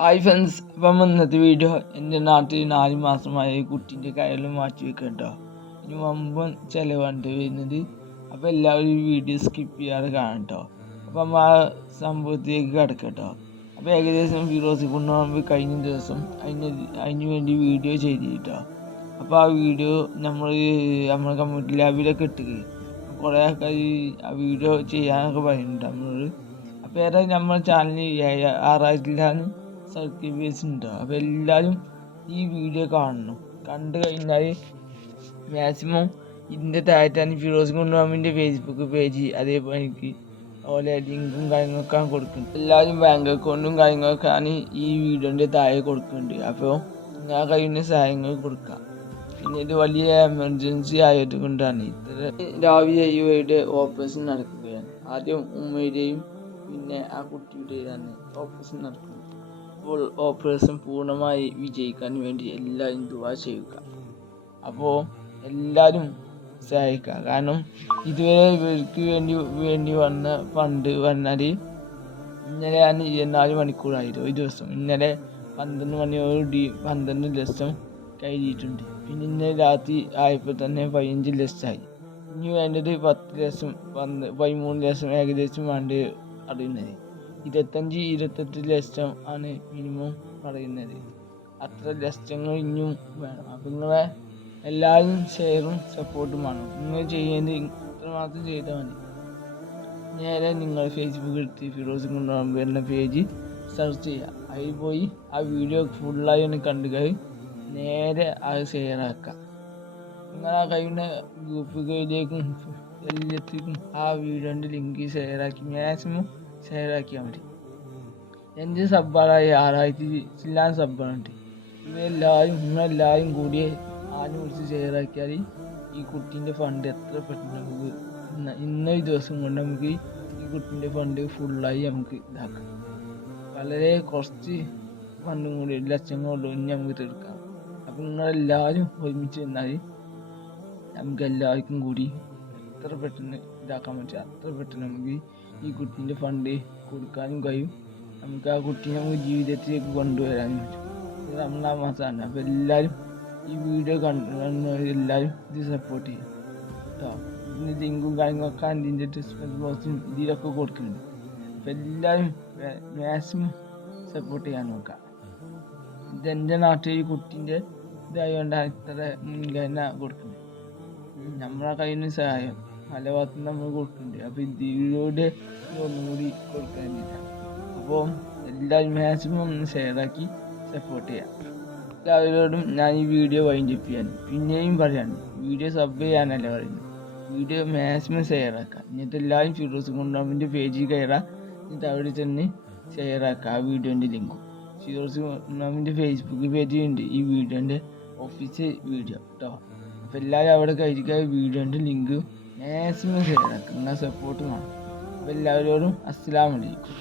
Hi friends അപ്പം ഇന്നത്തെ video എന്റെ നാട്ടിൽ നാല് മാസമായ കുട്ടീന്റെ കയ്യിൽ മാറ്റി വെക്കാം കേട്ടോ ഇനി വമ്പൻ ചിലവാണ്ട് വരുന്നത്. അപ്പോൾ എല്ലാവരും ഈ വീഡിയോ സ്കിപ്പ് ചെയ്യാതെ കാണാം കേട്ടോ അപ്പം ആ സംഭവത്തിലേക്ക് കിടക്കാം കേട്ടോ അപ്പോൾ ഏകദേശം ഫിറോസി കൊണ്ടുപോകുമ്പോൾ കഴിഞ്ഞ ദിവസം അതിന് അതിന് വേണ്ടി വീഡിയോ ചെയ്തിട്ടോ. അപ്പോൾ ആ വീഡിയോ നമ്മൾ നമ്മുടെ കമ്മ്യൂണിറ്റി ലാബിലൊക്കെ ഇട്ടുകയും കുറേ ആൾക്കാർ ആ വീഡിയോ ചെയ്യാനൊക്കെ പറയുന്നുണ്ട് നമ്മളോട്. അപ്പോൾ ഏതായാലും നമ്മുടെ ചാനലിൽ ആറായിരത്തിലാണ്. സബ്സ്ക്രൈബേഴ്സ് ഉണ്ട്. അപ്പോൾ എല്ലാവരും ഈ വീഡിയോ കാണണം. കണ്ടു കഴിഞ്ഞാൽ മാക്സിമം ഇതിന്റെ താഴത്താണ് ഫിറോസ് കുണ്ടുമാമിന്റെ ഫേസ്ബുക്ക് പേജ് അതേപോലെ എനിക്ക് അതുപോലെ ലിങ്കും കാര്യങ്ങളൊക്കെ ഞാൻ കൊടുക്കുന്നുണ്ട് എല്ലാവരും ബാങ്ക് അക്കൗണ്ടും കാര്യങ്ങളൊക്കെയാണ് ഈ വീഡിയോന്റെ താഴെ കൊടുക്കുന്നുണ്ട്. അപ്പോൾ ഞാൻ കഴിയുന്ന സഹായങ്ങൾ കൊടുക്കാം. പിന്നെ ഇത് വലിയ എമർജൻസി ആയതുകൊണ്ടാണ് ഇത്ര രാവിലെ അയ്യോയുടെ ഓപ്പറേഷൻ നടക്കുകയാണ്. ആദ്യം ഉമ്മയുടെയും പിന്നെ ആ കുട്ടിയുടെയാണ് ഓപ്പറേഷൻ നടക്കുന്നത്. അപ്പോൾ ഓപ്പറേഷൻ പൂർണമായി വിജയിക്കാൻ വേണ്ടി എല്ലാവരും ദുവാ ചെയ്യുക. അപ്പോൾ എല്ലാവരും സഹായിക്കുക. കാരണം ഇതുവരെ ഇവർക്ക് വേണ്ടി വേണ്ടി വന്ന ഫണ്ട് ഇന്നലെ ഞാൻ ഇരുപത്തിനാല് മണിക്കൂറായിരുന്നു. ഒരു ദിവസം. ഇന്നലെ പന്ത്രണ്ട് മണിയോടുകൂടി പന്ത്രണ്ട് ലക്ഷം കയറിയിട്ടുണ്ട് പിന്നെ ഇന്നലെ രാത്രി ആയപ്പോൾ തന്നെ പതിനഞ്ച് ലക്ഷമായി. ഇനി വേണ്ടത് പത്ത് ലക്ഷം പന്ത് പതിമൂന്ന് ലക്ഷം ഏകദേശം വേണ്ടി അറിയുന്നത്. ഇരുപത്തഞ്ച് ഇരുപത്തെട്ട് ലക്ഷം ആണ് മിനിമം പറയുന്നത്. അത്ര ലക്ഷങ്ങൾ ഇനിയും വേണം. അപ്പം നിങ്ങളെ എല്ലാവരും ഷെയറും സപ്പോർട്ടും വേണം. നിങ്ങൾ ചെയ്യേണ്ടത് ഇത്രമാത്രം ചെയ്താൽ മതി. നേരെ നിങ്ങൾ ഫേസ്ബുക്ക് എടുത്ത് ഫിറോസ് കൊണ്ടുപോകുന്ന എന്ന പേജ് സെർച്ച് ചെയ്യുക. അതിൽ പോയി ആ വീഡിയോ ഫുള്ളായി ഒന്ന് കണ്ടു നേരെ അത് ഷെയർ ആക്കുക. നിങ്ങൾ ആ കഴിയുന്ന ഗ്രൂപ്പുകളിലേക്കും എല്ലാത്തിനും ആ വീഡിയോന്റെ ലിങ്ക് ഷെയർ ആക്കി. മാക്സിമം ഷെയർ ആക്കിയാൽ മതി എന്റെ സബ്ബാളായി ആറായിരത്തി ചില്ലാൻ സബ്ബാളുണ്ട്. ഇവരെല്ലാവരും നിങ്ങളെല്ലാവരും കൂടി ആന വിളിച്ച് ചെയറാക്കിയാൽ ഈ കുട്ടീന്റെ ഫണ്ട് എത്ര പെട്ടെന്ന് നമുക്ക് ഇന്ന ഇന്നൊരു ദിവസം കൊണ്ട് നമുക്ക് ഈ കുട്ടീന്റെ ഫണ്ട് ഫുള്ളായി നമുക്ക് ഇതാക്കാം. വളരെ കുറച്ച് ഫണ്ടും കൂടി ഒരു ലക്ഷം കൊണ്ട് ഇനി നമുക്ക് തീർക്കാം. അപ്പം നിങ്ങളെല്ലാവരും ഒരുമിച്ച് നിന്നാൽ നമുക്ക് എല്ലാവർക്കും കൂടി എത്ര പെട്ടെന്ന് ഇതാക്കാൻ പറ്റുക? അത്ര പെട്ടെന്ന് നമുക്ക് ഈ കുട്ടീന്റെ ഫണ്ട് കൊടുക്കാനും കഴിയും. നമുക്ക് ആ കുട്ടീനെ നമുക്ക് ജീവിതത്തിലേക്ക് കൊണ്ടുവരാനും പറ്റും. റമദാൻ മാസമാണ് അപ്പോൾ എല്ലാവരും ഈ വീഡിയോ കണ്ടു എല്ലാവരും ഇത് സപ്പോർട്ട് ചെയ്യും. കേട്ടോ ഇതിന് ലിങ്കും കാര്യങ്ങളൊക്കെ അതിന്റെ ഡിസ്ക്രിപ്ഷൻ ബോക്സും ഇതിലൊക്കെ കൊടുക്കുന്നുണ്ട്. അപ്പോൾ എല്ലാവരും മാക്സിമം സപ്പോർട്ട് ചെയ്യാൻ നോക്കുക. ഇതെന്റെ നാട്ടിൽ ഈ കുട്ടീന്റെ ഇതായതുകൊണ്ടാണ് ഇത്ര മുൻഗണന കൊടുക്കുന്നത്. നമ്മളെ കയ്യിൽ നിന്ന് സഹായം പല ഭാഗത്തും നമ്മൾ കൊടുക്കുന്നുണ്ട്. അപ്പോൾ ഇതിലൂടെ ഒന്നും കൂടി കൊടുക്കാൻ വേണ്ടിയിട്ടാണ് അപ്പോൾ എല്ലാവരും മാക്സിമം ഒന്ന് ഷെയറാക്കി സപ്പോർട്ട് ചെയ്യാം. എല്ലാവരോടും ഞാൻ ഈ വീഡിയോ വൈൻഡ് അപ്പ് ചെയ്യാൻ. പിന്നെയും പറയാണ് വീഡിയോ സബ് ചെയ്യാനല്ല പറയുന്നത്. വീഡിയോ മാക്സിമം ഷെയർ ആക്കുക എന്നിട്ട് എല്ലാവരും ഫിറോസ് കൊണ്ടാമിന്റെ പേജിൽ കയറാം. എന്നിട്ട് അവിടെ തന്നെ ഷെയർ ആക്കുക ആ വീഡിയോന്റെ ലിങ്കും ഫിറോസ് കൊണ്ടാമിന്റെ ഫേസ്ബുക്ക് ഉണ്ട് ഈ വീഡിയോന്റെ ഓഫീസ് വീഡിയോ കേട്ടോ അപ്പോൾ എല്ലാവരും അവിടെ കയറിക്കുക വീഡിയോന്റെ ലിങ്ക് മാക്സിമം ഷെയർ നിങ്ങളെ സപ്പോർട്ട് വേണം. അപ്പോൾ എല്ലാവരോടും അസ്സലാമലൈക്കും